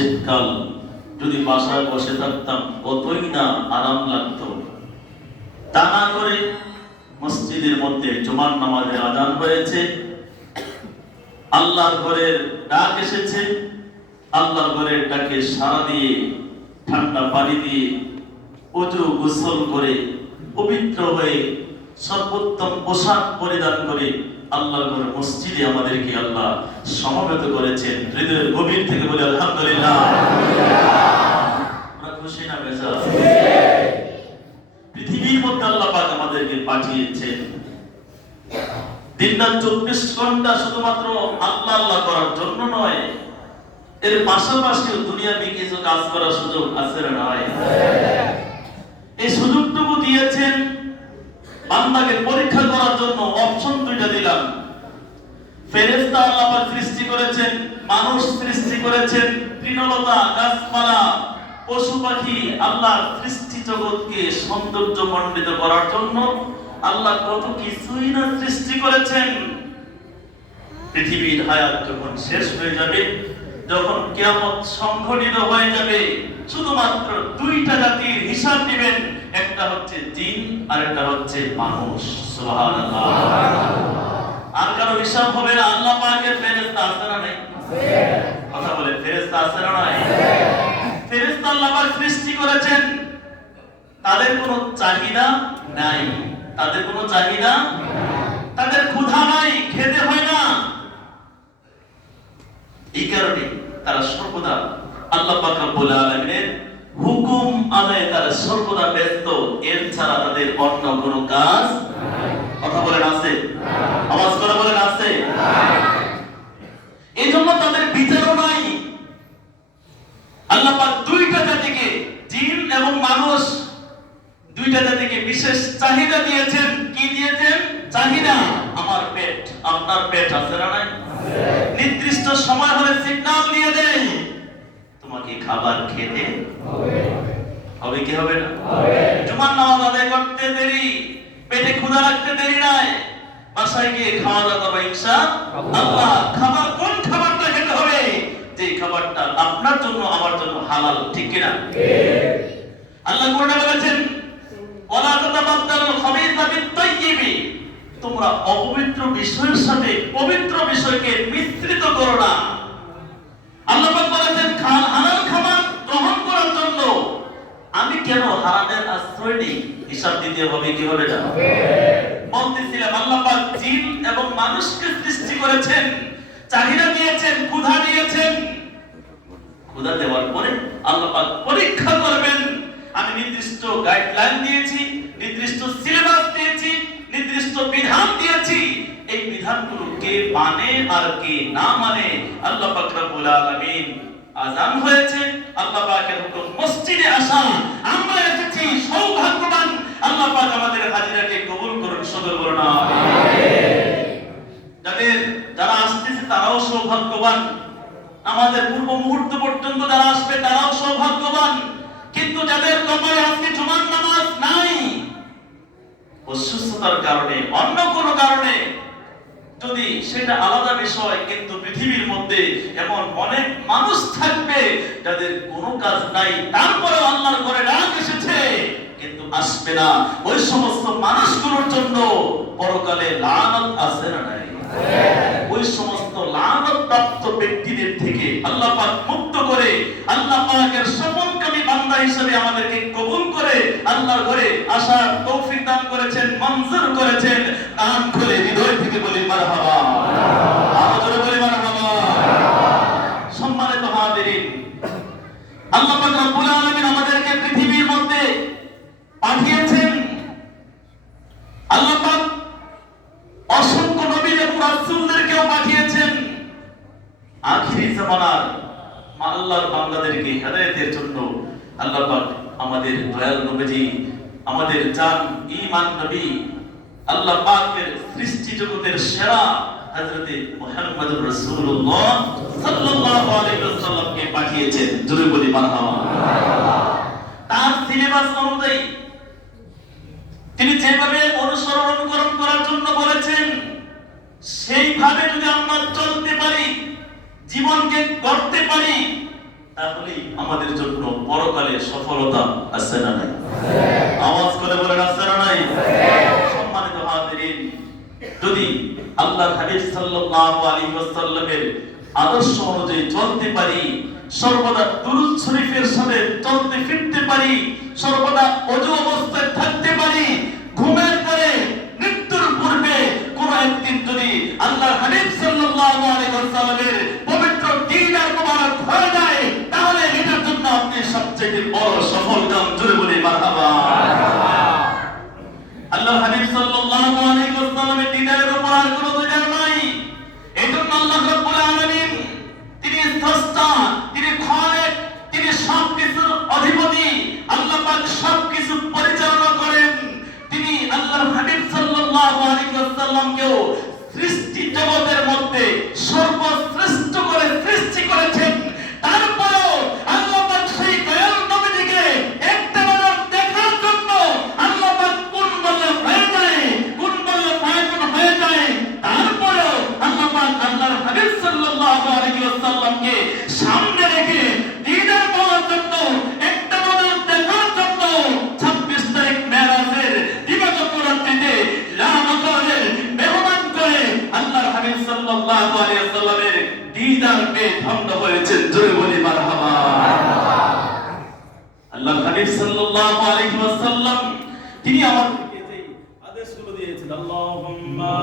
শীতকাল যদি বাসায় বসে থাকতাম কতই না আরাম লাগতো। তা না করে মসজিদের মধ্যে জুমার নামাজের আযান হয়েছে, আল্লাহর ঘরের ডাক এসেছে, আল্লাহর ঘরের ডাকে সাড়া দিয়ে ঠান্ডা পানি দিয়ে ওযু গোসল করে পবিত্র হয়ে সর্বোত্তম পোশাক পরিধান করে আল্লাহর ঘর মসজিদে আমাদেরকে আল্লাহ সমবেত করেছেন। হৃদয়ের গভীর থেকে বলি আলহামদুলিল্লাহ। আমরা খুশি না বেজা? পৃথিবীর মধ্যে আল্লাহ পাক আমাদেরকে পাঠিয়েছেন দিনরাত 24 ঘন্টা শুধুমাত্র আল্লাহ আল্লাহ করার জন্য নয়, এর পাশাপাশিও দুনিয়াবি কিছু কাজ করার সুযোগ আছে না নয়? এই সুযোগটুকু দিয়েছেন বান্দাকে পরীক্ষা করার জন্য। অপশন দুইটা দিলাম। ফেরেশতা আল্লাহ পাক সৃষ্টি করেছেন, মানুষ সৃষ্টি করেছেন, তৃণলতা গাছপালা পশু পাখি আল্লাহর সৃষ্টি জগৎকে সৌন্দর্য মণ্ডিত করার জন্য আল্লাহ কত কিছুই না সৃষ্টি করেছেন। পৃথিবীর হায়াত যখন শেষ হয়ে যাবে, যখন কিয়ামত সংঘটিত হয়ে যাবে, শুধুমাত্র দুইটা জাতির হিসাব নেবেন, একটা হচ্ছে জিন আর একটা হচ্ছে মানুষ। সুবহানাল্লাহ। আর কারো হিসাব হবে না। আল্লাহ পাকের ফেরেশতা আছে না নাই? কথা বলে, ফেরেশতা আছে না নাই? ফেরেশতা আল্লাহ পাক সৃষ্টি করেছেন, তাদের কোনো চাহিদা নাই, তাদের কোনো চাহিদা, তাদের ক্ষুধা নাই, খেতে হয় না। এই কারণে তারা সর্বদা আল্লাহ পাক রব্বুল আলামিনের হুকুম আদায়ে তারা সর্বদা ব্যস্ত। এর ছাড়া তাদের অন্য কোনো কাজ নাই। কথা বলেন আছে? আওয়াজ করে বলেন আছে? এই জন্য তাদের বিচারও নাই। আল্লাহ পাক দুইটা জাতিকে, জিন এবং মানুষ, দুইটা জাতিকে বিশেষ চাহিদা দিয়েছেন। কি দিয়েছেন? চাহিদা। আমার পেট, আপনার পেট আছে না নাই? নির্দিষ্ট সময় হলে সিগন্যাল দিয়ে দেয়, তোমাকে খাবার খেতে হবে। হবে কি হবে না? জুমার নামাজ আদায় করতে দেরি, পেটে ক্ষুধা লাগতে দেরি নাই, বাসায় গিয়ে খাওয়া দাওয়া করবে ইনশাআল্লাহ। খাবার কোন খাবারটা খেতে হবে? যে খাবারটা আপনার জন্য আমার জন্য হালাল। ঠিক কি না? আল্লাহ কোরআনে বলেছেন, ওয়ালা তাতাবাদদালুল খাবিসা বিত-তাইয়্যিবি, তোমরা অপবিত্র বিষয়ের সাথে পবিত্র বিষয়কে মিশ্রিত করো না। আল্লাহ পাক বলেছেন, হালাল খাবার গ্রহণ করার জন্য আমি কেন হারামের আশ্রয় নিই? হিসাব দিতে হবে কি হবে না? বলতেছিলাম আল্লাহ পাক জিন এবং মানুষকে সৃষ্টি করেছেন, চাহিদা দিয়েছেন, ক্ষুধা দিয়েছেন। ক্ষুধা দেওয়ার পরে আল্লাহ পাক পরীক্ষা করবেন। আমি নির্দিষ্ট গাইডলাইন দিয়েছি, নির্দিষ্ট সিলেবাস দিয়েছি, নির্দিষ্ট বিধান দিয়েছি। এই বিধানগুলো কে মানে আর কে না মানে, আল্লাহ পাক রব্বুল আলামিন আযান হয়েছে, আল্লাহ পাকের হুকুম মসজিদে আসা, আমরা এসেছি সৌভাগ্যবান। আল্লাহ পাক আমাদের হাজিরাকে কবুল করুন। সকল বলুন আমিন। যারা আসতেছে তারাও সৌভাগ্যবান, আমাদের পূর্ব মুহূর্ত পর্যন্ত যারা আসবে তারাও সৌভাগ্যবান। কিন্তু যাদের কপালে আজকে জুমার নামাজ নাই, অসুস্থতার কারণে, অন্য কোনো কারণে, যদি সেটা আলাদা বিষয়, কিন্তু পৃথিবীর মধ্যে এমন অনেক মানুষ থাকবে যাদের কোনো কাজ নাই, তারপরে আল্লাহর ঘরে ডাক এসেছে কিন্তু আসবে না। ওই সমস্ত মানুষগুলোর জন্য পরকালে লানত আছে না নাই? ওই সমস্ত লানত প্রাপ্ত ব্যক্তিদের থেকে আল্লাহ পাক মুক্ত করে, আল্লাহ পাকের সফলকামী বান্দা হিসেবে আমাদেরকে কবুল করে আল্লাহর ঘরে আসার তৌফিক দান করেছেন, মঞ্জুর করেছেন। কান খুলে হৃদয় থেকে বলি মারহাবা, আরো জোরে বলি মারহাবা। সম্মানিত হাজিরিন, আল্লাহ পাক রব্বুল আলামিন আমাদেরকে পৃথিবীর মধ্যে পাঠিয়েছেন। আল্লাহ পাক অসংখ্য নবী এবং রাসূলদেরকেও পাঠিয়েছেন। আখিরি জামানার আল্লাহর বান্দাদেরকে হেদায়েতের জন্য আল্লাহ পাক আমাদের দয়াল নবীজি, আমাদের জান ঈমান নবী, আল্লাহ পাকের সৃষ্টি জগতের সেরা হযরতে মুহাম্মদুর রাসূলুল্লাহ সাল্লাল্লাহু আলাইহি ওয়াসাল্লামকে পাঠিয়েছেন। জোরে বলি মারহাবা। তার সিলেবাস অনুযায়ী তিনি যেভাবে অনুকরণ করার জন্য বলেছেন, সেইভাবে যদি আমরা চলতে পারি, জীবনকে গড়তে পারি, তাহলেই আমাদের জন্য পরকালে সফলতা আছে না নাই? আওয়াজ করে বলেন আছে না নাই? সম্মানিত হাজিরিন, যদি আল্লাহর হাবিব সাল্লাল্লাহু আলাইহি ওয়াসাল্লামের আদর্শ অনুযায়ী চলতে পারি, সর্বদা দুরূদ শরীফের সাথে চলতে ফিরতে পারি, সর্বদা ওযু অবস্থায় থাকতে পারি, ঘুমের পরে মৃত্যুর পূর্বে কোন একদিন যদি আল্লাহর হাবিব সাল্লাল্লাহু আলাইহি ওয়াসাল্লামের পবিত্র দিন আর মুবারক হয়ে যায়, তাহলে এটার জন্য আপনি সবচেয়ে বড় সফল কাম জোরে বলি মারহাবা। আল্লাহর হাবিব সাল্লাল্লাহু আলাইহি ওয়াসাল্লামের দিনের উপর আর কোনো দোয়া নাই। এজন্য আল্লাহ রাব্বুল আলামিন তিনি স্রষ্টা, তিনি খালেক, তিনি সবকিছুর অধিপতি। আল্লাহ পাক সবকিছু পরিচালনা করেন। তিনি আল্লাহর হাবিব সাল্লাল্লাহু আলাইহি ওয়াসাল্লামকেও সৃষ্টি জগতের মধ্যে সর্বশ্রেষ্ঠ করে সৃষ্টি করেছেন। তারপরেও আল্লাহ পাক সেই দয়াল নবীকে একটা বার দেখার জন্য আল্লাহ পাক কোন বলে হয়ে যায়, কোন বলে ফায়দা হয়ে যায়, তারপরেও আল্লাহ পাক আল্লাহর হাবিব সাল্লাল্লাহু আলাইহি ওয়াসাল্লামকে সামনে রেখে দিনের বলার জন্য একটা বার দেখার জন্য 26 তারিখ মেরাজের দিবাগত রাত্রিতে লামাকানের মেহমান করে আল্লাহর হাবিব সাল্লাল্লাহু আলাইহি ওয়াসাল্লামের দিদার পেয়ে ধন্য হয়েছেন জোরে বলি মারহাবা। আল্লাহর হাবিব সাল্লাল্লাহু আলাইহি ওয়াসাল্লাম তিনি আমাদেরকে যে আদেশগুলো দিয়েছেন, আল্লাহুম্মা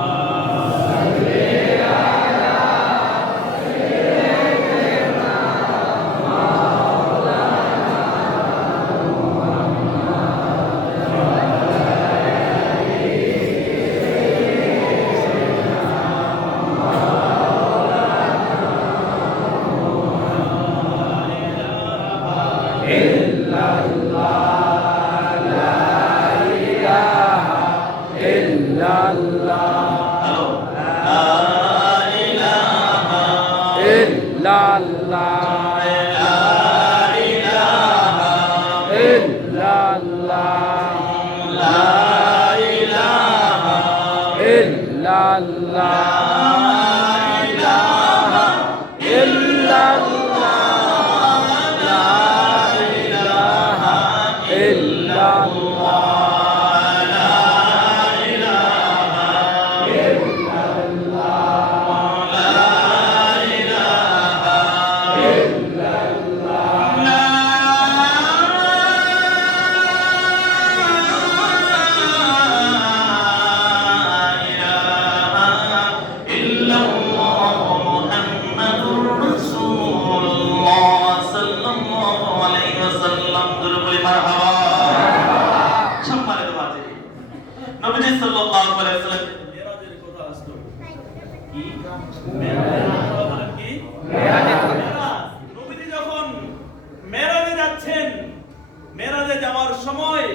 মেরাজে যাওয়ার সময়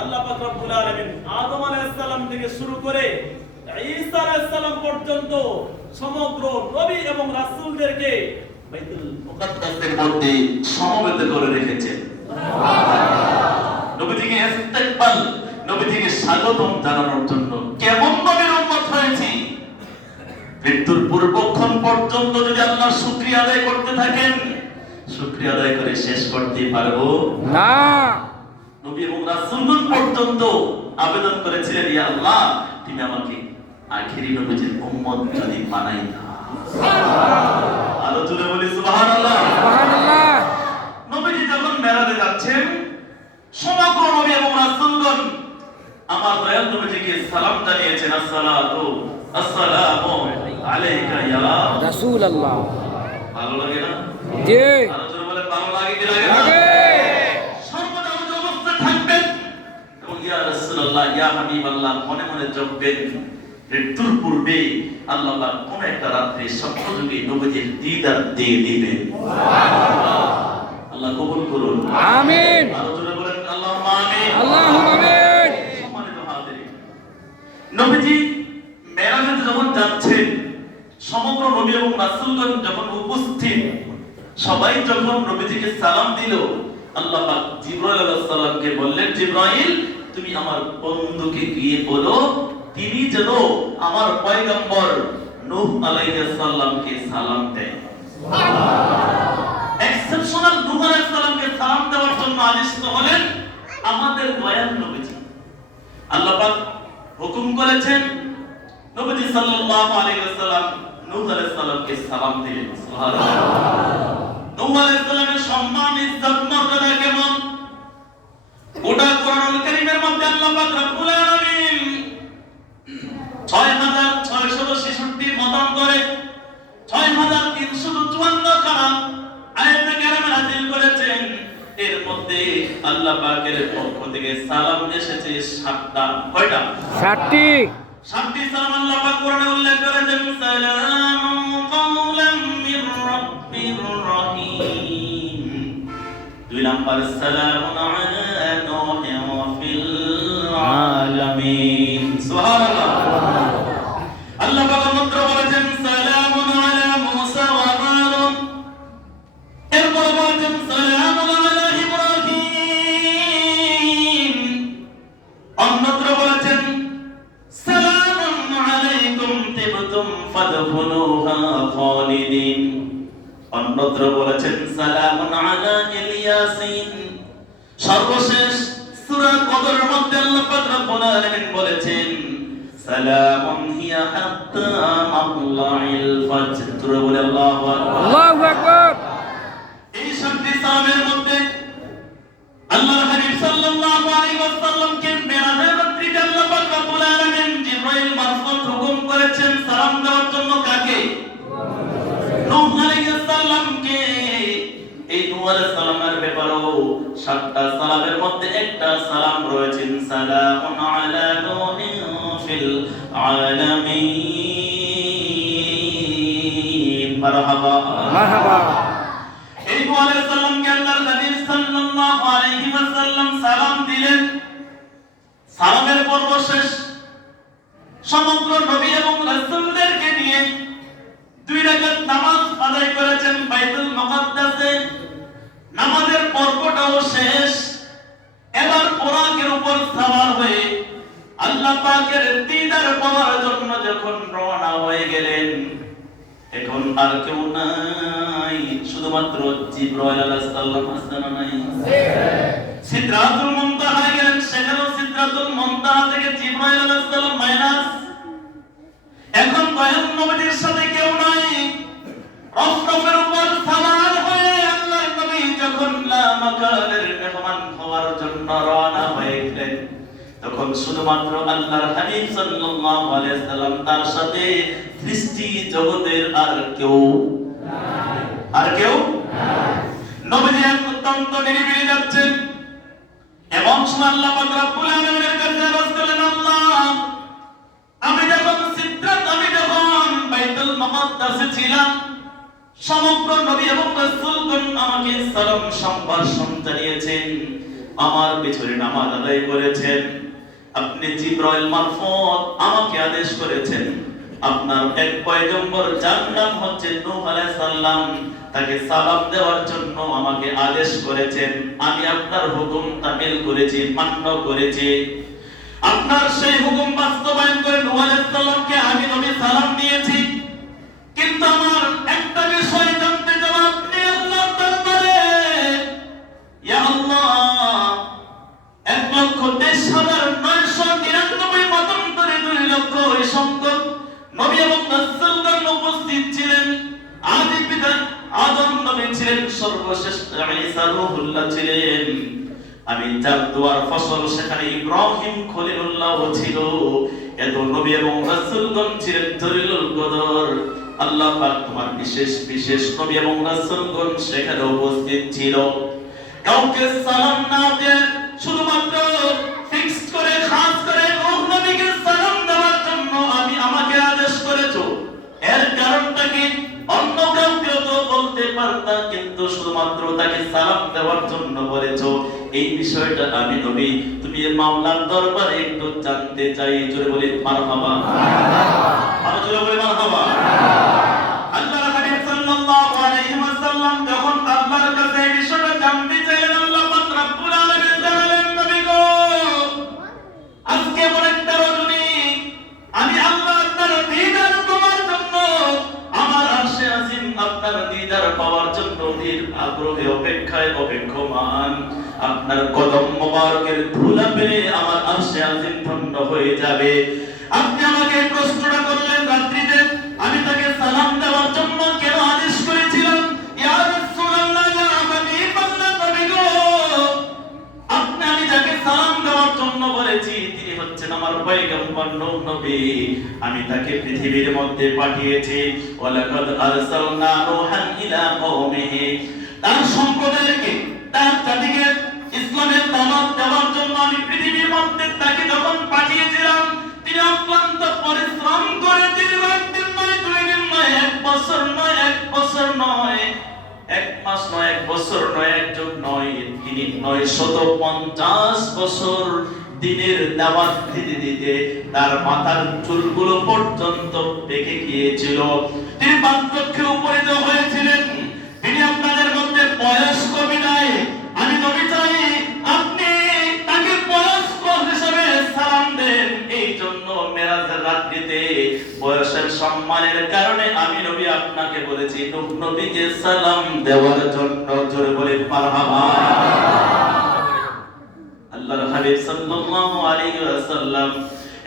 আল্লাহ পাক রব্বুল আলামিন আদম আলাইহিস সালাম থেকে শুরু করে ঈসা আলাইহিস সালাম পর্যন্ত সমগ্র নবী এবং রাসূলদেরকে বাইতুল মুকাদ্দাসের মধ্যে সমবেত করে রেখেছেন। নবীজিকে ইস্তেকবাল, নবীজিকে স্বাগতম জানানোর জন্য কেমন নবীর উম্মত হয়েছি। মৃত্যুর পূর্বক্ষণ পর্যন্ত যদি আল্লাহর শুকরিয়া আদায় করতে থাকেন, শুকরিয়া আদায় করে শেষ করতে পারবো না। নবী এবং রাসূলগণ পর্যন্ত আবেদন করেছিলেন, ইয়া আল্লাহ তুমি আমাকে আখিরি নবীর উম্মত যদি বানাই দাও। সুবহানাল্লাহ, আলো তুলে বলি সুবহানাল্লাহ। সুবহানাল্লাহ। নবীজি যখন মেরাজে যাচ্ছেন, সমগ্র নবী এবং রাসূলগণ আমার দয়াল নবীজিকে সালাম জানিয়েছেন, আসসালাতু আসসালামু আলাইকা ইয়া রাসূলুল্লাহ। ভালো লাগে না? জি। আরো জোরে বলেন, ভালো লাগে কি লাগে না? সর্বদা ওই অবস্থায় থাকবেন এবং ইয়া রাসূলুল্লাহ, ইয়া হাবিবাল্লাহ মনে মনে জপবেন। মৃত্যুর পূর্বে আল্লাহ পাক কোন একটা রাত্রে স্বপ্নযোগে নবীজির দিদার দিয়ে দিবেন। সুবহানাল্লাহ। আল্লাহ কবুল করুন, আমিন। আরো জোরে বলেন, আল্লাহুম্মা আমিন। আল্লাহুম্মা আমিন। সম্মানিত হাজিরিন, নবীজি মেরাজে যখন যাচ্ছেন, সমগ্র নবী এবং রাসূলগণ যখন উপস্থিত, সবাই যখন নবীজিকে সালাম দিল, আল্লাহ পাক জিবরাইল আলাইহিস সালামকে বললেন, জিবরাইল তুমি আমার বন্ধুকে গিয়ে বলো তিনি যেন আমার পয়গম্বর নূহ আলাইহিস সালামকে সালাম দেয়। সুবহানাল্লাহ। এক্সেপশনাল নূহ আলাইহিস সালামকে সালাম দেওয়ার জন্য আদিষ্ট হলেন আমাদের দয়াল নবীজি। আল্লাহ পাক হুকুম করেছেন নবীজি সাল্লাল্লাহু আলাইহি ওয়াসাল্লাম নূহ আলাইহিস সালামকে সালাম দিলেন। সুবহানাল্লাহ। নূহ আলাইহিস সালামের সম্মান ইজ্জত মর্যাদা কেমন? গোটা কোরআনুল কারীমের মধ্যে আল্লাহ পাক রব্বুল আলামিন 6666 মতান্তরে 6354 খানা আয়াতে কারিমা নাযিল করেছেন। এর মধ্যে আল্লাহ পাকের পক্ষ থেকে সালাম এসেছে 7টা। কয়টা? 7টি। 7টি সালাম আল্লাহ পাক কোরআনে উল্লেখ করেছেন। সালামু কাওলাম মির রাব্বির রহিম। 2 নাম্বার সালামুন আলা নূহিন ফিল আলামিন। সুবহানাল্লাহ। আল্লাহ পাক মন্ত্র বলেছেন সালামুন আলা মুসা ওয়া হারুন। এরপর বলেছেন সালামুন আলা ইব্রাহিম। অন্যত্র বলেছেন সালামুন আলাইকুম তিবতুম ফাদখুলুহা খালিদিন। অন্যত্র বলেছেন সালামুন আলা ইলিয়াসিন। সর্বশেষ সূরা কদরের মধ্যে আল্লাহ পাক রব্বুল আলামিন বলেছেন সালামুন হিয়া হাত্তা মাতলাইল ফাজর। বলে আল্লাহু আকবার। আল্লাহু আকবার। এই 7টি সালামের মধ্যে আল্লাহর হাবিব সাল্লাল্লাহু আলাইহি ওয়াসাল্লামকে মেরাজের রাত্রি আল্লাহ পাক রব্বুল আলামিন জিবরাইল মারফত হুকুম করেছেন সালাম দেওয়ার জন্য কাকে? নূহ আলাইহিস সালামকে। এই নূহ আলাইহিস সালামের ব্যাপারেও 7টা সালামের মধ্যে একটা সালাম রয়েছে সালামুন আলা নূহিন ফিল আলামিন। মারহাবা মারহাবা। এই নূহ আলাইহিস সালামকে আল্লাহর নবী সাল্লাল্লাহু আলাইহি ওয়াসাল্লাম সালাম দিলেন। সালামের পর্ব শেষ। সমগ্র নবী এবং রাসূলদেরকে নিয়ে 2 রাকাত নামাজ আদায় করেছেন বাইতুল মুকাদ্দাসে। নামাজের পর্বটাও শেষ। এবার বুরাকের উপর সওয়ার হয়ে আল্লাহ পাকের দিদার পাওয়ার জন্য যখন রওনা হয়ে গেলেন, এখন আর কেউ নাই, শুধুমাত্র জিবরাইল আলাইহিস সালাম আসেন নাই। সিদরাতুল মুনতাহা গেলেন, সেখানেও সিদরাতুল মুনতাহা থেকে জিবরাইল আলাইহিস সালাম মাইনাস। এখন দয়াল নবীর সাথে কেউ নাই। রফরফের উপর সওয়ার হয়ে আল্লাহর নবী যখন লা মাকানের মেহমান হওয়ার জন্য রওনা হয়ে গেলেন, তখন শুধুমাত্র আল্লাহর হাবিব সাল্লাল্লাহু আলাইহি সাল্লাম তার সাথে সৃষ্টি জগতের আর কেউ নাই। আর কেউ নাই। নবীজি অত্যন্ত নিরিবিলি যাচ্ছেন। এমন সময় আল্লাহ পাক রব্বুল আলামিনের কাছে আরজ করলেন, আল্লাহ আমি যখন বাইতুল মুকাদ্দাসে ছিলাম, সমগ্র নবী এবং রাসূলগণ আমাকে সালাম সম্ভাষণ জানিয়েছেন, আমার পিছনে নামাজ আদায় করেছেন। আপনি জিবরাইল মারফত আমাকে আদেশ করেছেন আপনার এক পয়গম্বর যার নাম হচ্ছে নূহ আলাইহিস সালাম, তাকে সালাম দেওয়ার জন্য আমাকে আদেশ করেছেন। আমি আপনার হুকুম তামিল করেছি, মান্য করেছি। আপনার সেই হুকুম বাস্তবায়ন করে নূহ আলাইহিস সালামকে আমি নবী সালাম দিয়েছি। কিন্তু আমার একটা বিষয় জানতে চাই, আপনি আল্লাহর দরবারে ইয়া আল্লাহ 1,23,999 মতান্তরে 2 লক্ষ এই সংখ্যক নবী এবং রাসূলগণ উপস্থিত ছিলেন। আদি পিতা আদম নবী ছিলেন, সর্বশেষ ঈসা রূহুল্লাহ ছিলেন। আমি যার দুয়ার ফসল সেখানে ইব্রাহিম খলিলুল্লাহ ছিল। এত নবী এবং রাসূলগণ ছিলেন জলিলুল কদর। আল্লাহ পাক তোমার বিশেষ বিশেষ নবী এবং রাসূলগণ সেখানে উপস্থিত ছিল। কাউকে সালাম না দিয়ে শুধুমাত্র ফিক্সড করে খাস করে নূহ নবীকে সালাম দেওয়ার জন্য আমাকে আদেশ করেছো। এর কারণটা কি? অন্য কাউকে তো বলতে পারতা, কিন্তু শুধুমাত্র তাকে সালাম দেওয়ার জন্য বলেছো। এই বিষয়টা আমি নবী তুমি মাওলার দরবারে একটু জানতে চাই। জোরে বলি মারহাবা। আর জোরে বলি মারহাবা। আল্লাহর হাবিব সাল্লাল্লাহু আলাইহি ওয়াসাল্লাম যখন আল্লাহর কাছে এই বিষয়টা জানতে চাইলেন, আল্লাহ পাক রব্বুল আলামিন জানালেন, নবী গো আজকে এমন একটা রজনী, আমি আল্লাহ আপনার দিদার পাওয়ার জন্য, আমার আরশে আজিম আপনার দিদার পাওয়ার জন্য আশায় অপেক্ষমান। আপনার কদম মোবারকের ধুলা পেলে আমার আরশে আজিম ধন্য হয়ে যাবে। আপনি আমাকে প্রশ্নটা করলেন রাত্রিতে আমি তাকে সালাম দেওয়ার জন্য কেন আদেশ করেছিলাম? ইয়া রাসূলুল্লাহ, ইয়া হাবিবাল্লাহ, নবী গো, আপনি আমি যাকে সালাম দেওয়ার জন্য বলেছি তিনি হচ্ছেন আমার পয়গম্বর নূহ নবী। আমি তাকে পৃথিবীর মধ্যে পাঠিয়েছি। ওয়ালাকাদ আরসালনা নূহান ইলা কওমিহি, তার সম্প্রদায়কে, তার জাতিকে ইসলামের দাওয়াত দেওয়ার জন্য আমি পৃথিবীর মধ্যে তাকে যখন পাঠিয়েছিলাম, তিনি অক্লান্ত পরিশ্রম করে তিনি একদিন নয়, 2 দিন নয়, 1 বছর নয়, 1 বছর নয়, 1 মাস নয়, 1 বছর নয়, 1 যুগ নয়, তিনি 950 বছর দিনের দাওয়াত দিতে দিতে তার মাথার চুলগুলো পর্যন্ত পেকে গিয়েছিল। তিনি বার্ধক্যে উপনীত হয়েছিলেন। তিনি আপনাদের মধ্যে বয়স্ক বিদায় আমি নবী চাই আপনি তাকে বয়স্ক হিসেবে সালাম দেন। এই জন্য মেরাজের রাত্রিতে বয়সের সম্মানের কারণে আমি নবী আপনাকে বলেছি নূহ নবীকে সালাম দেওয়ার জন্য। জোরে বলে মারহাবা। আল্লাহর হাবিব সাল্লাল্লাহু আলাইহি ওয়াসাল্লাম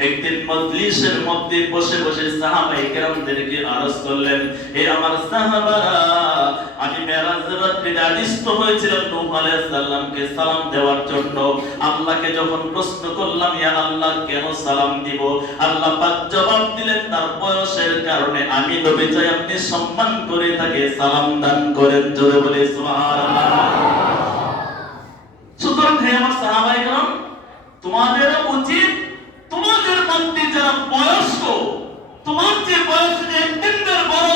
একদিন মজলিসের মধ্যে বসে বসে সাহাবায়ে কেরামদেরকে আরজ করলেন, হে আমার সাহাবারা, আমি মেরাজের রাত্রিতে আদিষ্ট হয়েছিলাম নূহ আলাইহিস সালামকে সালাম দেওয়ার জন্য। আল্লাহকে যখন প্রশ্ন করলাম, ইয়া আল্লাহ কেন সালাম দিব? আল্লাহ পাক জবাব দিলেন, তার বয়সের কারণে আমি নবী চাই আপনি সম্মান করে তাকে সালাম দান করেন। জোরে বলে সুবহানাল্লাহ। সুতরাং হে আমার সাহাবায়ে কেরাম, তোমাদের উচিত তোমাদের মধ্যে যারা বয়স্ক, তোমার যে বয়স একদিনের বড়,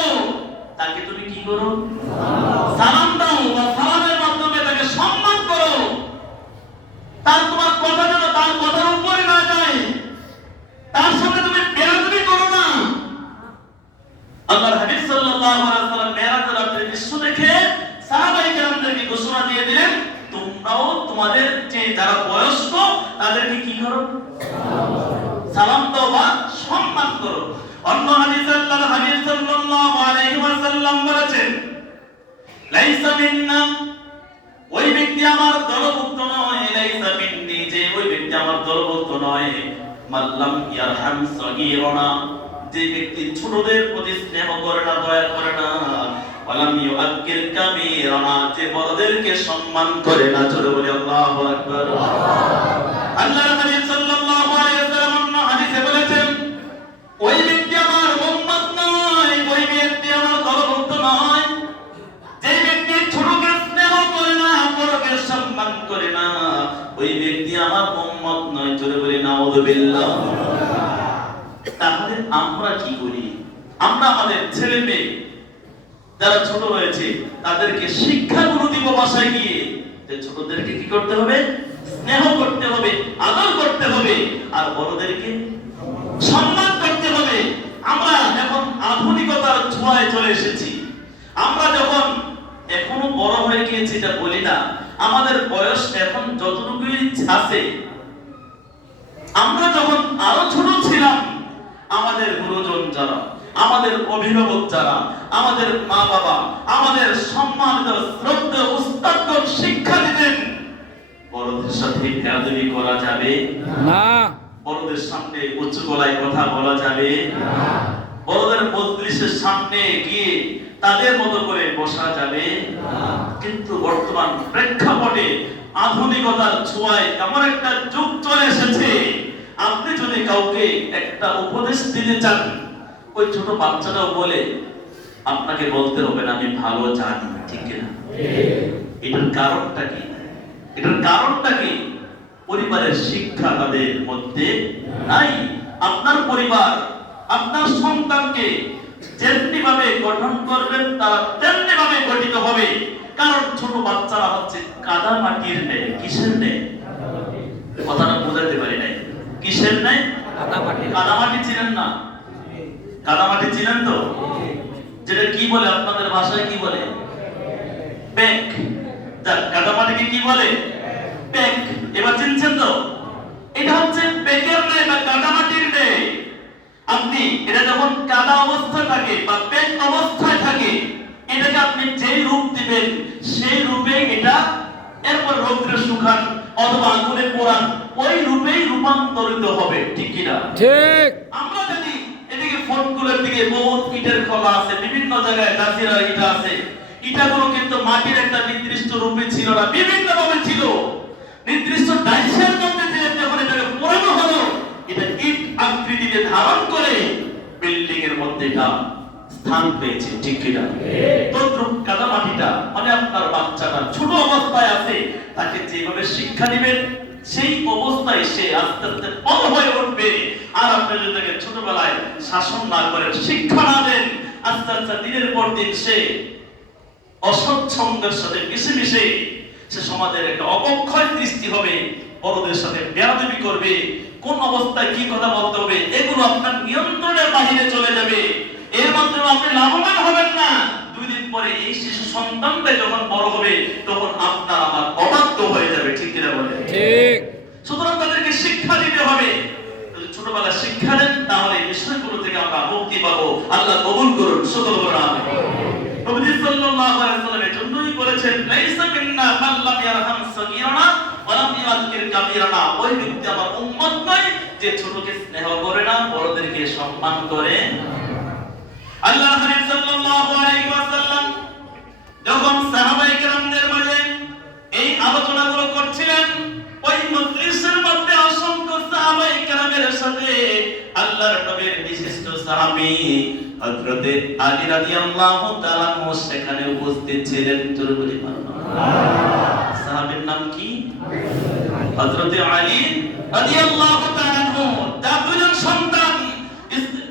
তাকে তুমি কি করো? সালাম দাও বা সালামের মাধ্যমে তাকে সম্মান করো। তার তোমার কথা যেন তার কথার উপরে না যায়, তার সাথে তুমি বেয়াদবি করো না। আল্লাহর হাবিব সাল্লাল্লাহু আলাইহি ওয়াসাল্লাম মেরাজের রাতে দৃশ্য দেখে সাহাবায়ে কেরামদেরকে ঘোষণা দিয়ে দিলেন, তোমরাও তোমাদের যে যারা বয়স্ক তাদেরকে কি করো? সালাম দাও বা সম্মান করো। অন্য হাদিসে আল্লাহর হাবিব সাল্লাল্লাহু আলাইহি ওয়াসাল্লাম বলেছেন, লাইসা মিন্না, ওই ব্যক্তি আমার দলভুক্ত নয়। লাইসা মিন্নি, যে ওই ব্যক্তি আমার দলভুক্ত নয়। মাল্লাম ইয়ারহাম সগীরানা, যে ব্যক্তি ছোটদের প্রতি স্নেহ করে না, দয়া করে না। ওয়ালাম ইউআক্কির কাবীরানা, যে বড়দেরকে সম্মান করে না। জোরে বলি আল্লাহু আকবার। আল্লাহর হাবিব সাল্লাল্লাহু আলাইহি ওয়াসাল্লাম অন্য হাদিসে বলেছেন, ওই ব্যক্তি আমার উম্মত নয়, ওই ব্যক্তি আমার দলভুক্ত নয়, যে ব্যক্তি ছোটকে স্নেহ করে না, বড়কে সম্মান করে না, ওই ব্যক্তি আমার উম্মত নয়। জোরে বলি নাউযুবিল্লাহ। তাহলে আমরা কি করি? আমরা আমাদের ছেলে মেয়ে যারা ছোট রয়েছে তাদেরকে শিক্ষাগুলো দিব বাসায় গিয়ে, যে ছোটদেরকে কি করতে হবে? স্নেহ করতে হবে, আদর করতে হবে, আর বড়দেরকে সম্মান করতে হবে। আমরা এখন আধুনিকতার ছোঁয়ায় চলে এসেছি। আমরা যখন এখনো বড় হয়ে গিয়েছি এটা বলি না, আমাদের বয়স এখন যতটুকুই আছে, আমরা যখন আরো ছোট ছিলাম, আমাদের গুরুজন যারা, আমাদের অভিভাবক যারা, আমাদের মা বাবা, আমাদের সম্মানিত শ্রদ্ধেয় উস্তাদগণ শিক্ষা দিতেন, বড়দের সাথে বেয়াদবি করা যাবে না, বড়দের সামনে উচ্চ গলায় কথা বলা যাবে না, বড়দের মজলিসের সামনে গিয়ে তাদের মতো করে বসা যাবে না। কিন্তু বর্তমান প্রেক্ষাপটে আধুনিকতার ছোঁয়ায় এমন একটা যুগ চলে এসেছে, আপনি যদি কাউকে একটা উপদেশ দিতে চান, ওই ছোট বাচ্চাটাও বলে আপনাকে বলতে হবে না আমি ভালো জানি, ঠিক কিনা? এটার কারণটা কি? এটার কারণটা কি? পরিবারের শিক্ষা তাদের মধ্যে নাই। আপনার পরিবার আপনার সন্তানকে যেমনি ভাবে গঠন করবেন তারা তেমনি ভাবে গঠিত হবে। কারণ ছোট বাচ্চারা হচ্ছে কাদা মাটির ন্যায়। কিসের ন্যায়? কথাটা বোঝাতে পারি নাই। কিসের ন্যায়? কাদা মাটি চিনেন না? কাদা মাটি চিনেন তো? যেটা কি বলে আপনাদের ভাষায় কি বলে? পেক। কাদা মাটিকে কি বলে? পেক। এবার চিনছেন তো? এটা হচ্ছে পেকের ন্যায় বা কাদা মাটির ন্যায়। আপনি এটা যখন কাদা অবস্থায় থাকে বা পেক অবস্থায় থাকে, এটাকে আপনি যেই রূপ দিবেন সেই রূপে এটা এরপর রৌদ্রে শুকান অথবা আগুনে পোড়ান, ওই রূপেই রূপান্তরিত হবে। ঠিক কিনা? ঠিক। আমরা জানি এদিকে ফোনগুলোর দিকে বহুত ইটের খোলা আছে, বিভিন্ন জায়গায় জাজিরা ইটা আছে। ইটাগুলো কিন্তু মাটির একটা নির্দিষ্ট রূপে ছিল না, বিভিন্ন ভাবে ছিল। নির্দিষ্ট ডাইসের মধ্যে দিয়ে যখন এটাকে পোড়ানো হলো, এটা ইট আকৃতিতে ধারণ করে বিল্ডিং এর মধ্যে এটা স্থান পেয়েছে। ঠিক কিনা? তদ্রূপ কাদা মাটিটা মানে আপনার বাচ্চাটা ছোট অবস্থায় আছে, তাকে যেভাবে শিক্ষা দিবেন সেই অবস্থায় সে আস্তে আস্তে বড় হয়ে উঠবে। আর আপনি যদি তাকে ছোটবেলায় শাসন না করেন, শিক্ষা না দেন, আস্তে আস্তে দিনের পর দিন সে অসৎসঙ্গের সাথে মিশে মিশে সে সমাজের একটা অবক্ষয় সৃষ্টি হবে, বড়দের সাথে বেয়াদবি করবে, কোন অবস্থায় কি কথা বলতে হবে এগুলো আপনার নিয়ন্ত্রণের বাহিরে চলে যাবে। এর মাধ্যমে আপনি লাভবান হবেন না। 2 দিন পরে এই শিশু সন্তানটা যখন বড় হবে তখন আপনার আমার অবাধ্য হয়ে যাবে। ঠিক কিনা বলে? ঠিক। সুতরাং তাদেরকে শিক্ষা দিতে হবে। যদি ছোটবেলায় শিক্ষা দেন তাহলে এই বিষয়গুলো থেকে আমরা মুক্তি পাবো। আল্লাহ কবুল করুন। সকল বলুন আমিন। নবী সাল্লাল্লাহু আলাইহি ওয়াসাল্লাম এজন্যই বলেছেন, লাইসা মিন্না মান লাম ইয়ারহাম সাগীরানা ওয়া লাম ইউআক্কির কাবীরানা। ওই ব্যক্তি আমার উম্মত নয় যে ছোটকে স্নেহ করে না, বড়দেরকে সম্মান করে। আল্লাহ নবী সাল্লাল্লাহু আলাইহি ওয়াসাল্লাম যখন সাহাবায়ে কেরামদের মাঝে এই আলোচনাগুলো করছিলেন, ওই মজলিসের মধ্যে অসংখ্য সাহাবায়ে কেরামের সাথে আল্লাহর নবীর বিশিষ্ট সাহাবী হযরতে আলী রাদিয়াল্লাহু তাআলা সেখানে উপস্থিত ছিলেন। জোরে বলি সুবহানাল্লাহ। সাহাবীর নাম কি? হযরতে আলী রাদিয়াল্লাহু তাআলা। তার দুজন সন্তান,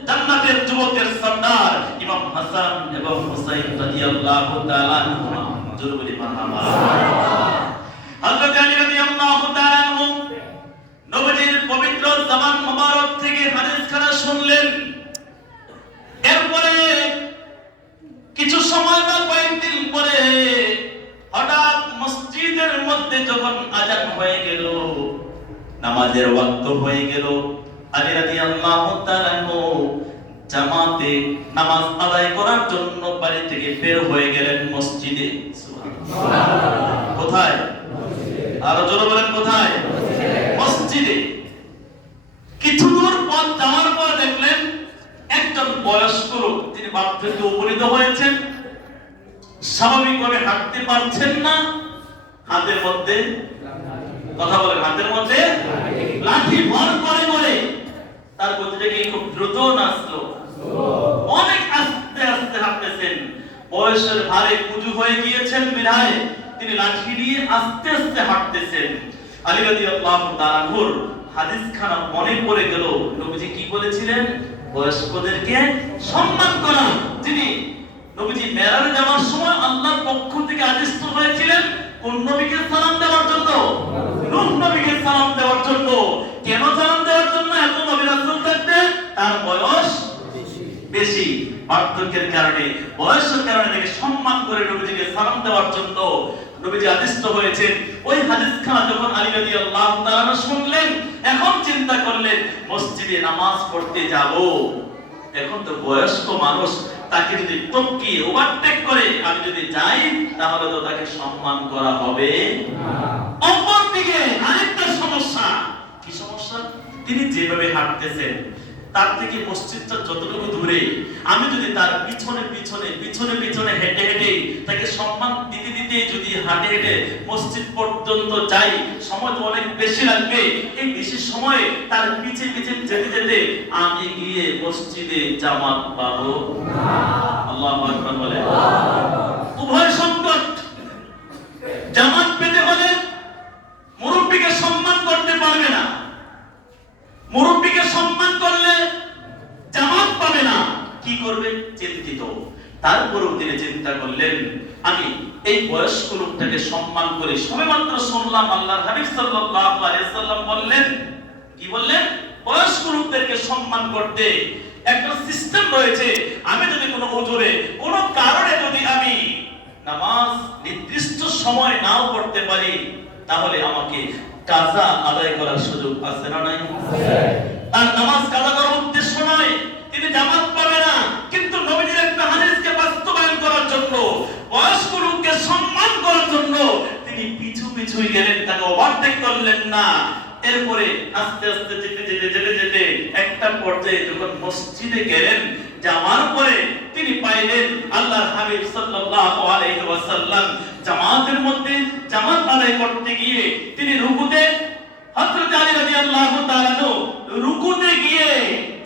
জান্নাতের যুবকের সর্দার ইমাম হাসান এবং হুসাইন রাদিয়াল্লাহু তাআলা। জোরে বলি সুবহানাল্লাহ। হযরত আলী রাদিয়াল্লাহু তাআলা নবীজির পবিত্র জবান মোবারক থেকে হাদিস খানা শুনলেন। এরপরে কিছু সময় বা কয়েকদিন পরে হঠাৎ মসজিদের মধ্যে যখন আযান হয়ে গেল, নামাজের ওয়াক্ত হয়ে গেল, আলী রাদিয়াল্লাহু তাআলা জামাতে নামাজ আদায় করার জন্য বাড়ি থেকে বের হয়ে গেলেন মসজিদে। সুবহানাল্লাহ। কোথায়? আরো জোরে বলেন কোথায়? মসজিদে। কিছু দূর পথ যাওয়ার পর দেখলেন একজন বয়স্ক লোক, তিনি বার্ধক্যে উপনীত হয়েছেন, স্বাভাবিকভাবে হাঁটতে পারছেন না, হাতের মধ্যে কথা বলেন, হাতের মধ্যে লাঠি ভর করে করে তার গতিটা কি খুব দ্রুত না স্লো? অনেক আস্তে আস্তে হাঁটতেছেন। বয়সের ভারে কুজু হয়ে গিয়েছেন বিধায় তিনি লাঠি নিয়ে আস্তে আস্তে হাঁটতেছেন। আলী রাদিয়াল্লাহু তাআলা আনহুর হাদিস খানা মনে পড়ে গেল, নবীজি কি বলেছিলেন? বয়স্কদেরকে সম্মান করা। যিনি নবীজি মেরাজে যাওয়ার সময় আল্লাহর পক্ষ থেকে আদিষ্ট হয়েছিলেন কোন নবীকে সালাম দেওয়ার জন্য? নূহ নবীকে সালাম দেওয়ার জন্য। কেন সালাম দেওয়ার জন্য? এত নবী রাসূল থাকতে তার বয়স বেশি, বার্ধক্যের কারণে, বয়সের কারণে তাকে সম্মান করে নবীজিকে সালাম দেওয়ার জন্য নবীজি আদিষ্ট হয়েছেন। ওই হাদিসখানা যখন আলী রাদিয়াল্লাহু তাআলা শুনলেন, এখন চিন্তা করলেন মসজিদে নামাজ পড়তে যাব, এখন তো বয়স্ক মানুষ, তাকে যদি টপকি ওভারটেক করে আমি যদি যাই তাহলে তো তাকে সম্মান করা হবে না। অপরদিকে আরেকটা সমস্যা। কি সমস্যা? তিনি যেভাবে হাঁটতেছেন তার থেকে মসজিদটা যতটুকু দূরে, আমি যদি তার পিছনে পিছনে পিছনে পিছনে হেঁটে হেঁটে তাকে সম্মান দিতে দিতে যদি হাঁটে হেঁটে মসজিদ পর্যন্ত যাই, সময় তো অনেক বেশি লাগবে। এই বেশি সময় তার পিছে পিছে যেতে যেতে আমি গিয়ে মসজিদে জামাত পাবো না। আল্লাহু আকবার বলে। উভয় সংকট। জামাত পেতে হলে মুরব্বিকে সম্মান করতে পারবে না, মুরব্বিকে সম্মান করলে জামাত পাবে না। কি করবে? চিন্তিত। তারপরেও তিনি চিন্তা করলেন আমি এই বয়স্ক লোকটাকে সম্মান করি। সবেমাত্র শুনলাম আল্লাহর হাবিব সাল্লাল্লাহু আলাইহি ওয়াসাল্লাম বললেন, কি বললেন? বয়স্ক লোকদেরকে সম্মান করতে একটা সিস্টেম রয়েছে। আমি যদি কোনো ওজোরে কোনো কারণে যদি আমি নামাজ নির্দিষ্ট সময় নাও পড়তে পারি তাহলে আমাকে কাজা আদায় করার সুযোগ আছে না নাই? তার নামাজ কাজা করার উদ্দেশ্য নয়, তিনি জামাত পাবে না, কিন্তু নবীজির একটা হাদিসকে বাস্তবায়ন করার জন্য সম্মান করার জন্য তিনি পিছু পিছুই গেলেন, তাকে ওভারটেক করলেন না। এরপরে আস্তে আস্তে যেতে যেতে যেতে যেতে একটা পর্যায়ে যখন মসজিদে গেলেন, যাওয়ার পরে তিনি পাইলেন আল্লাহর হাবিব সাল্লাল্লাহু আলাইহি ওয়াসাল্লাম জামাতের মধ্যে জামাত আদায় করতে গিয়ে তিনি রুকুতে, হযরত আলী রাদিয়াল্লাহু তাআলা রুকুতে গিয়ে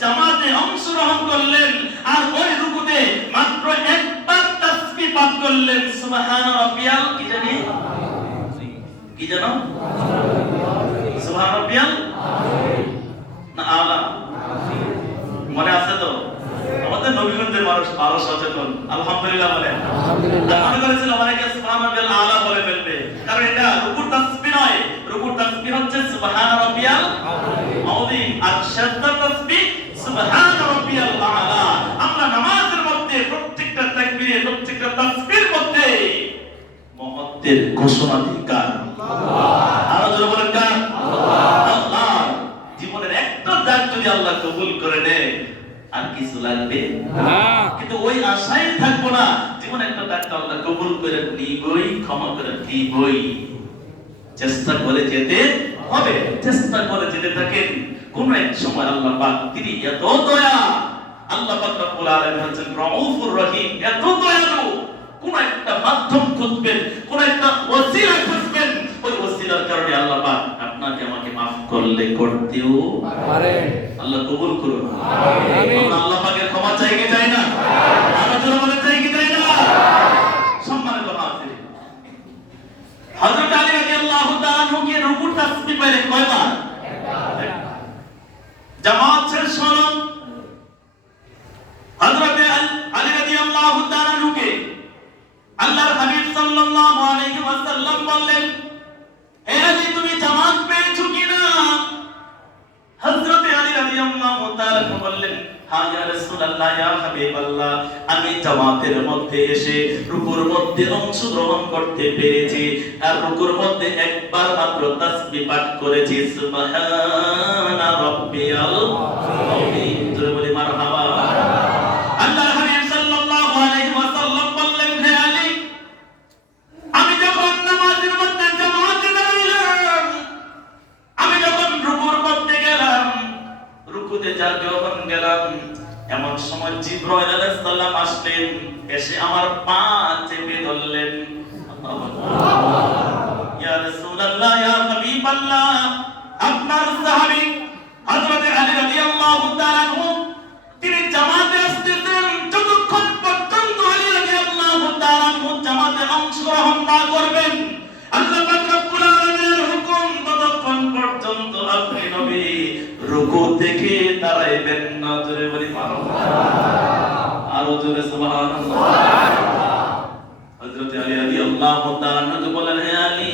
জামাতে অংশগ্রহণ করলেন, আর ওই রুকুতে মাত্র একবার তাসবিহ পাঠ করলেন, সুবহান রাব্বিয়াল কি জানি কি জানো সুবহান রাব্বিয়াল না আলা মনে আছে তো? আমাদের নবীগঞ্জের মানুষ আরো সচেতন, আলহামদুলিল্লাহ বলে। আলহামদুলিল্লাহ। মনে করেছিল অনেকে সুবহান রাব্বিয়াল আলা বলে ফেলবে, কারণ এটা রুকুর তাসবিহ নয়। রুকুর তাসবিহ হচ্ছে সুবহান রাব্বিয়াল আযীম, আর সাজদার তাসবিহ সুবহান রাব্বিয়াল আলা। আমরা নামাজের মধ্যে প্রত্যেকটা তাকবীরে, প্রত্যেকটা তাসবিহের মধ্যে মহত্বের ঘোষণা দিই কার? আল্লাহ। আরো জোরে বলেন কার? আল্লাহ। জীবনের একটা দাগ যদি আল্লাহ কবুল করে নেয়, আর কিছু লাগবে না। কিন্তু ওই আশায় থাকবো না, জীবন একটা দাগ আল্লাহ কবুল করে নিবই, ক্ষমা করে দিবই। চেষ্টা করে যেতে হবে, চেষ্টা করে যেতে থাকেন। কোন এক সময় আল্লাহ পাক তিনি এত দয়া, আল্লাহ পাক রব্বুল আলামিন হচ্ছেন রাউফুর রহিম, এত দয়ালু। কোন একটা মাধ্যম খুঁজবেন, কোন একটা ওসিলা খুঁজবেন, ওই ওসিলার কারণে আল্লাহ পাক আপনাকে আমাকে maaf করলে করতেও পারে। আল্লাহ কবুল করুন, আমিন। আল্লাহ পাকের ক্ষমা চাই কি চাই না? আমাদের বলে চাই কি চাই না? সম্মানিত হাজির, হযরত আলী রাদিয়াল্লাহু তাআলা কে রুকুর তাসবিহ পাইলেন কয়বার? জামাত শেষ হলো, হযরত আলী রাদিয়াল্লাহু তাআলা কে আল্লাহর হাবিব সাল্লাল্লাহু আলাইহি ওয়াসাল্লাম বললেন, হে আলী তুমি জামাত পেয়েছো কিনা? হযরত আলী রাদিয়াল্লাহু তাআলা বললেন, হ্যাঁ ইয়া রাসূলুল্লাহ, ইয়া হাবিবাল্লাহ, আমি জামাতের মধ্যে এসে রুকুর মধ্যে অংশগ্রহণ করতে পেরেছি, আর রুকুর মধ্যে একবার মাত্র তাসবিহ পাঠ করেছি, সুবহানা রাব্বিয়াল আযীম। জোরে বলি মারহাবা। আল্লাহর হাবিব সাল্লাল্লাহু আলাইহি ওয়াসাল্লাম বললেন, হে আলী, আমি যখন নামাজের মধ্যে জামাতে দাঁড়াইলাম, আমি যখন রুকুর মধ্যে গেলাম, রুকুতে যখন গেলাম, এমন সময় জিবরাইল আলাইহিস সালাম আসলেন, এসে আমার পা চেপে ধরলেন। ইয়া রাসূলুল্লাহ, ইয়া হাবিবাল্লাহ, আপনার সাহাবী হযরত আলী রাদিয়াল্লাহু তাআলা আনহু তিনি জামাতে আসতেছেন, যতক্ষণ পর্যন্ত আলী রাদিয়াল্লাহু তাআলা আনহু জামাতে অংশগ্রহণ না করবেন, আল্লাহ পাক রব্বুল আলামিনের হুকুম, ততক্ষণ পর্যন্ত আপনি নবী রুকু থেকে দাঁড়াইবেন না। জোরে বলি মারহাবা। আরো জোরে সুবহানাল্লাহ। হযরত আলী রাদিয়াল্লাহু তাআলা আনহু বলেন, হে আলী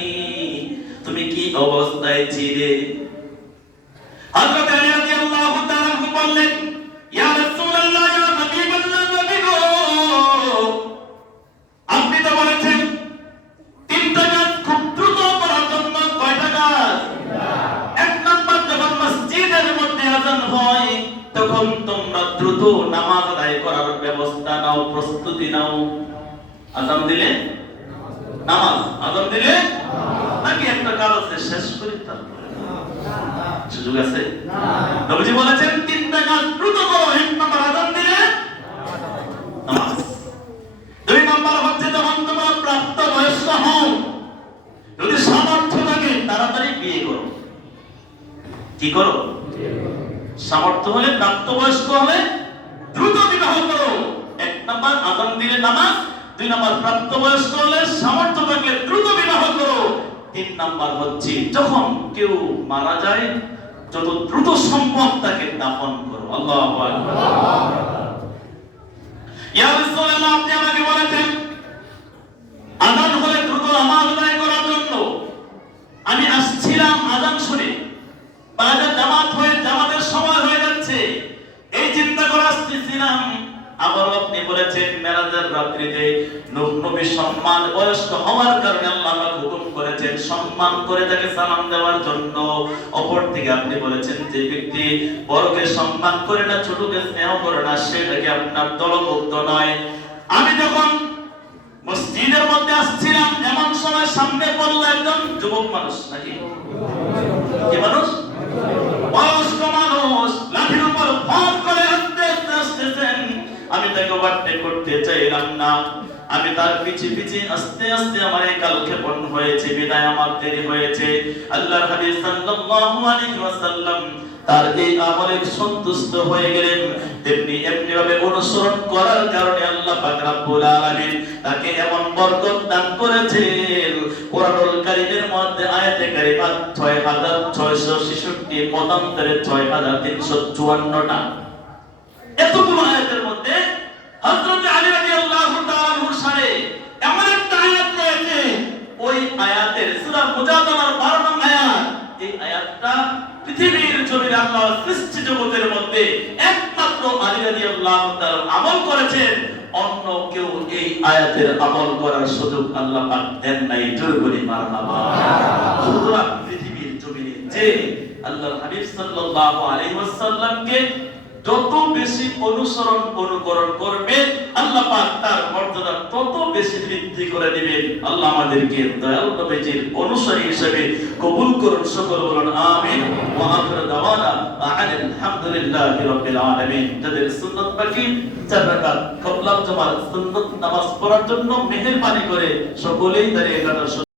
তুমি কি অবস্থায় ছিলে? হযরত আলী রাদিয়াল্লাহু তাআলা আনহু বললেন, ইয়া রাসূলুল্লাহ, ইয়া হাবিবাল্লাহ, নবী গো, আপনি তো বলেছেন তিনটা কাজ খুব দ্রুত করার জন্য। কয়টা কাজ? এক নাম্বার, যখন মসজিদের মধ্যে আযান হয় তখন তোমরা দ্রুত নামাজ আদায় করার ব্যবস্থা নাও, প্রস্তুতি নাও। আযান দিলে নামাজ, আযান দিলে নাকি একটা কাজ আছে শেষ করি তারপরে সুযোগ আছে? নবীজি বলেছেন তিনটা কাজ দ্রুত করো। এক নাম্বার আযান দিলে নামাজ, দুই নাম্বার হচ্ছে যখন তোমরা প্রাপ্ত বয়স্ক হও, যদি সামর্থ্য থাকে তাড়াতাড়ি বিয়ে করো। কি করো? সামর্থ্য হলে, প্রাপ্তবয়স্ক হলে দ্রুত বিবাহ করো। এক নাম্বার আযান দিলে নামাজ, দুই নাম্বার প্রাপ্তবয়স্ক হলে সামর্থ্য থাকলে দ্রুত বিবাহ করো। তিন নাম্বার হচ্ছে যখন কেউ মারা যায় যত দ্রুত সম্ভব তাকে দাফন করো। আল্লাহু আকবার। ইয়া রাসূলুল্লাহ, আপনি আমাকে বলেছেন আযান হলে দ্রুত নামাজ আদায় করার জন্য। আমি আসছিলাম আযান শুনে, বাজার জামাত হয়ে জামাতের সময় হয়ে যাচ্ছে, এই চিন্তা করে আসতেছিলাম। আবার আপনি বলেছেন মেরাজের রাত্রিতে নবী সম্মান বয়স্ক হওয়ার কারণে আল্লাহ পাক হুকুম করেছেন সম্মান করে তাকে সালাম দেওয়ার জন্য। অপর থেকে আপনি বলেছেন যে ব্যক্তি বড়কে সম্মান করে না, ছোটকে স্নেহ করে না, সে নাকি আপনার দলভুক্ত নয়। আমি যখন মসজিদের মধ্যে আসছিলাম, এমন সময় সামনে পড়লো একজন যুবক মানুষ, নাকি কি মানুষ, বয়স্ক মানুষ, লাঠির উপর ভর করে আসতেছেন। আমি তাকে ওভারটেক করতে চাইলাম না, আমি তার পিছে পিছে আস্তে আস্তে আমার কালক্ষেপণ হয়েছে, বিদায় আমার দেরি হয়েছে। আল্লাহর হাবিব সাল্লাল্লাহু আলাইহি ওয়াসাল্লাম তার এই আমলে সন্তুষ্ট হয়ে গেলেন। তেমনি এমনি ভাবে অনুসরণ করার কারণে আল্লাহ পাক রব্বুল আলামিন তাকে এমন বরকত দান করেছেন। কোরআনুল কারীমের মধ্যে আয়াতে কারিমা 6666, মতান্তরে 6354টা, এতগুলো আয়াতের মধ্যে হযরত আলী রাদিয়াল্লাহু তাআলা আনহুর শানে এমন একটা আয়াত রয়েছে, ওই আয়াতের সূরা মুজাদালার 12 নং আয়াত, এই আয়াতটা পৃথিবীর জমিনে আল্লাহর সৃষ্টি জগতের মধ্যে একমাত্র আলী রাদিয়াল্লাহু তাআলা আমল করেছেন, অন্য কেউ এই আয়াতের আমল করার সুযোগ আল্লাহ পাক দেন নাই। জোরে বলি মারহাবা। সুতরাং পৃথিবীর জমিনে যে আল্লাহর হাবিব সাল্লাল্লাহু আলাইহি ওয়াসাল্লামকে যত বেশি অনুসরণ অনুকরণ করবে, আল্লাহ পাক তার মর্যাদা তত বেশি বৃদ্ধি করে দিবেন। আল্লাহ আমাদেরকে দয়াল নবীজির অনুসারী হিসেবে কবুল করুন, সকল বলুন আমিন। ওয়া আখিরু দাওয়ানা আলহামদুলিল্লাহি রাব্বিল আলামিন। যাদের সুন্নাত বাকি 4 রাকাত ক্বাবলা জুমার সুন্নাত নামাজ পড়ার জন্য মেহেরবানি করে সকলেই দাঁড়িয়ে কাটার